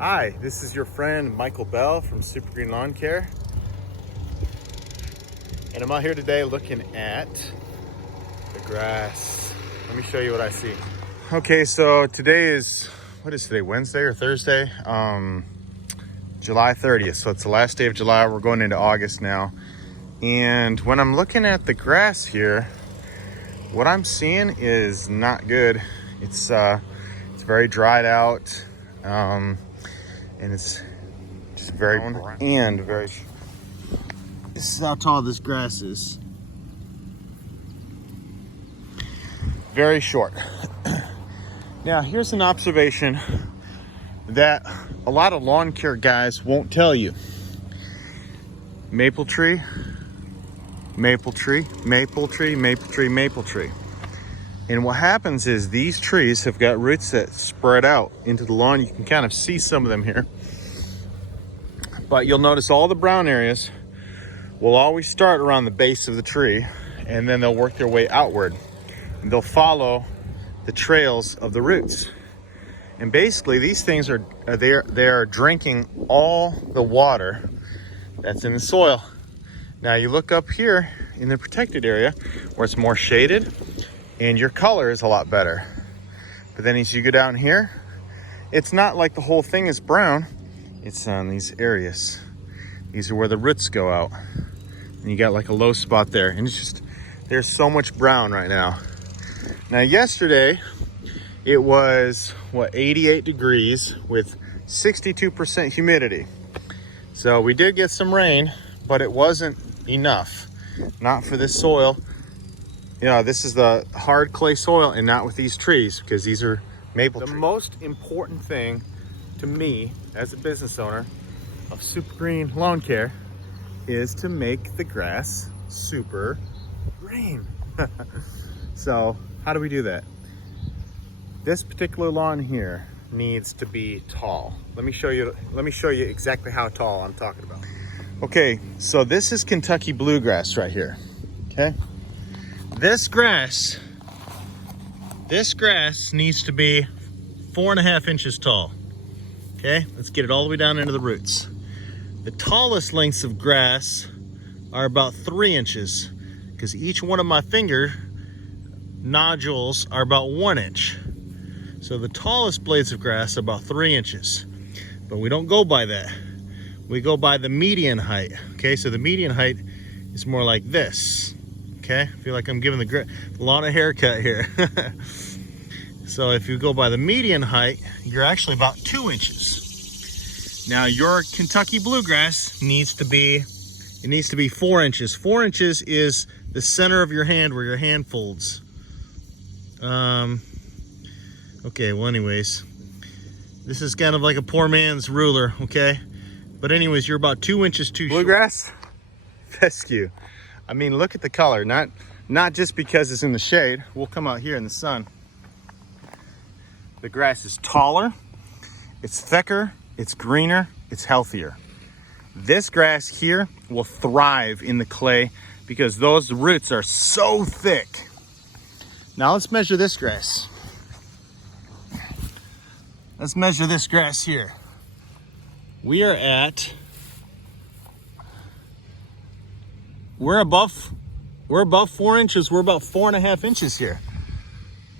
Hi, this is your friend Michael Bell from Super Green Lawn Care. And I'm out here today looking at the grass. Let me show you what I see. Okay, so today is, what is today, Wednesday or Thursday? July 30th, so it's the last day of July. We're going into August now. And when I'm looking at the grass here, what I'm seeing is not good. It's very dried out. And it's just very brown and very. This is how tall this grass is. Very short. Now, here's an observation that a lot of lawn care guys won't tell you. Maple tree, maple tree, maple tree, maple tree, maple tree. And what happens is these trees have got roots that spread out into the lawn. You can kind of see some of them here. But you'll notice all the brown areas will always start around the base of the tree, and then they'll work their way outward. And they'll follow the trails of the roots. And basically these things are drinking all the water that's in the soil. Now you look up here in the protected area where it's more shaded, and your color is a lot better. But then as you go down here, it's not like the whole thing is brown. It's on these areas. These are where the roots go out. And you got like a low spot there. And it's just, there's so much brown right now. Now yesterday, it was, 88 degrees with 62% humidity. So we did get some rain, but it wasn't enough. Not for this soil. You know, this is the hard clay soil and not with these trees, because these are maple trees. The most important thing to me as a business owner of Super Green Lawn Care is to make the grass super green. So how do we do that? This particular lawn here needs to be tall. Let me show you exactly how tall I'm talking about. Okay, so this is Kentucky bluegrass right here. Okay. This grass needs to be 4.5 inches tall. Okay, let's get it all the way down into the roots. The tallest lengths of grass are about 3 inches, because each one of my finger nodules are about 1 inch. So the tallest blades of grass are about 3 inches. But we don't go by that. We go by the median height. Okay, so the median height is more like this. Okay, I feel like I'm giving the lawn a haircut here. So if you go by the median height, you're actually about 2 inches. Now your Kentucky bluegrass needs to be 4 inches. 4 inches is the center of your hand where your hand folds. Okay, well anyways, this is kind of like a poor man's ruler, okay? But anyways, you're about 2 inches too short. Bluegrass, fescue. I mean, look at the color, not just because it's in the shade. We'll come out here in the sun. The grass is taller, it's thicker, it's greener, it's healthier. This grass here will thrive in the clay because those roots are so thick. Now let's measure this grass. Let's measure this grass here. We're above 4 inches. We're about 4.5 inches here.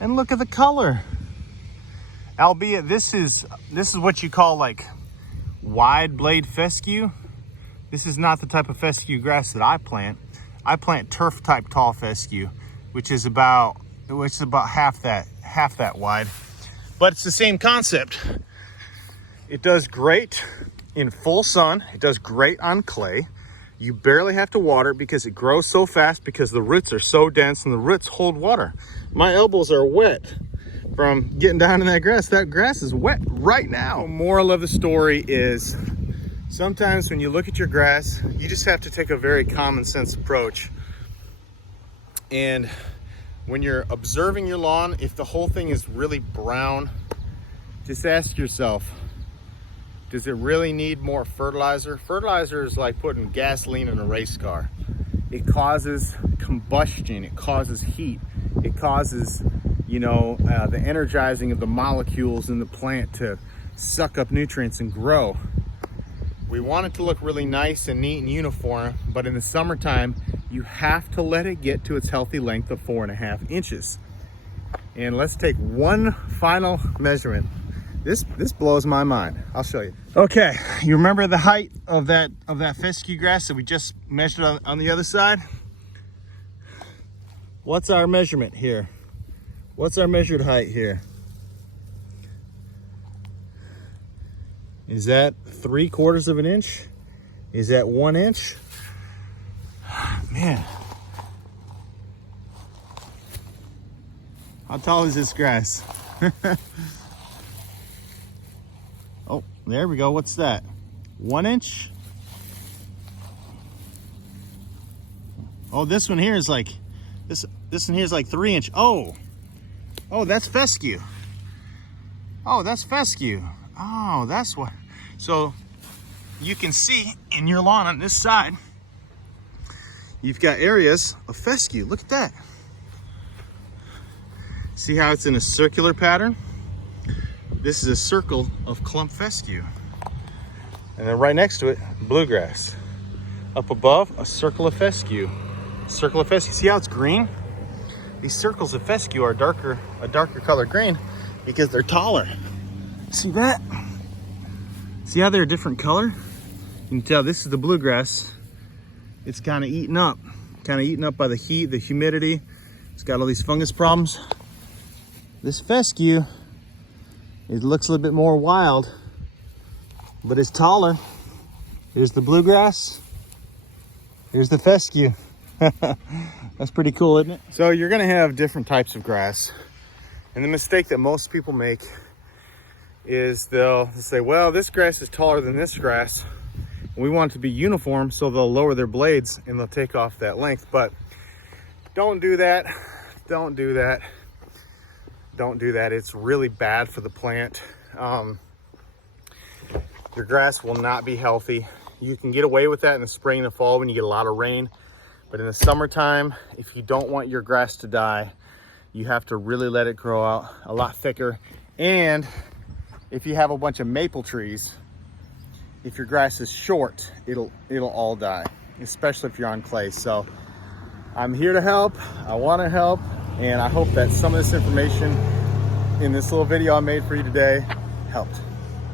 And look at the color. Albeit this is what you call like wide blade fescue. This is not the type of fescue grass that I plant. I plant turf type tall fescue, which is about half that wide. But it's the same concept. It does great in full sun. It does great on clay. You barely have to water it because it grows so fast because the roots are so dense and the roots hold water. My elbows are wet from getting down in that grass. That grass is wet right now. The moral of the story is sometimes when you look at your grass, you just have to take a very common sense approach. And when you're observing your lawn, if the whole thing is really brown, just ask yourself, does it really need more fertilizer? Fertilizer is like putting gasoline in a race car. It causes combustion, it causes heat, it causes, the energizing of the molecules in the plant to suck up nutrients and grow. We want it to look really nice and neat and uniform, but in the summertime, you have to let it get to its healthy length of 4.5 inches. And let's take one final measurement. This blows my mind. I'll show you. Okay, you remember the height of that fescue grass that we just measured on the other side? What's our measurement here? What's our measured height here? Is that 3/4 of an inch? Is that 1 inch? Man. How tall is this grass? Oh, there we go. What's that? 1 inch? Oh, this one here is like, this one here is like 3 inch. Oh, that's fescue. Oh, that's fescue. Oh, that's what. So you can see in your lawn on this side, you've got areas of fescue. Look at that. See how it's in a circular pattern? This is a circle of clump fescue. And then right next to it, bluegrass. Up above, a circle of fescue. Circle of fescue. See how it's green? These circles of fescue are a darker color green because they're taller. See that? See how they're a different color? You can tell this is the bluegrass. It's kind of eaten up by the heat, the humidity. It's got all these fungus problems. This fescue, it looks a little bit more wild, but it's taller. Here's the bluegrass. Here's the fescue. That's pretty cool, isn't it? So you're gonna have different types of grass. And the mistake that most people make is they'll say, well, this grass is taller than this grass. We want it to be uniform, so they'll lower their blades and they'll take off that length. But don't do that. Don't do that. Don't do that. It's really bad for the plant. Your grass will not be healthy. You can get away with that in the spring and the fall when you get a lot of rain. But in the summertime, if you don't want your grass to die, you have to really let it grow out a lot thicker. And if you have a bunch of maple trees, if your grass is short, it'll all die, especially if you're on clay. So I'm here to help. I want to help. And I hope that some of this information in this little video I made for you today helped.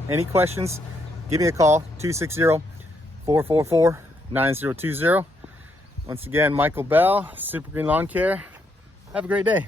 Any questions, give me a call, 260-444-9020. Once again, Michael Bell, Super Green Lawn Care. Have a great day.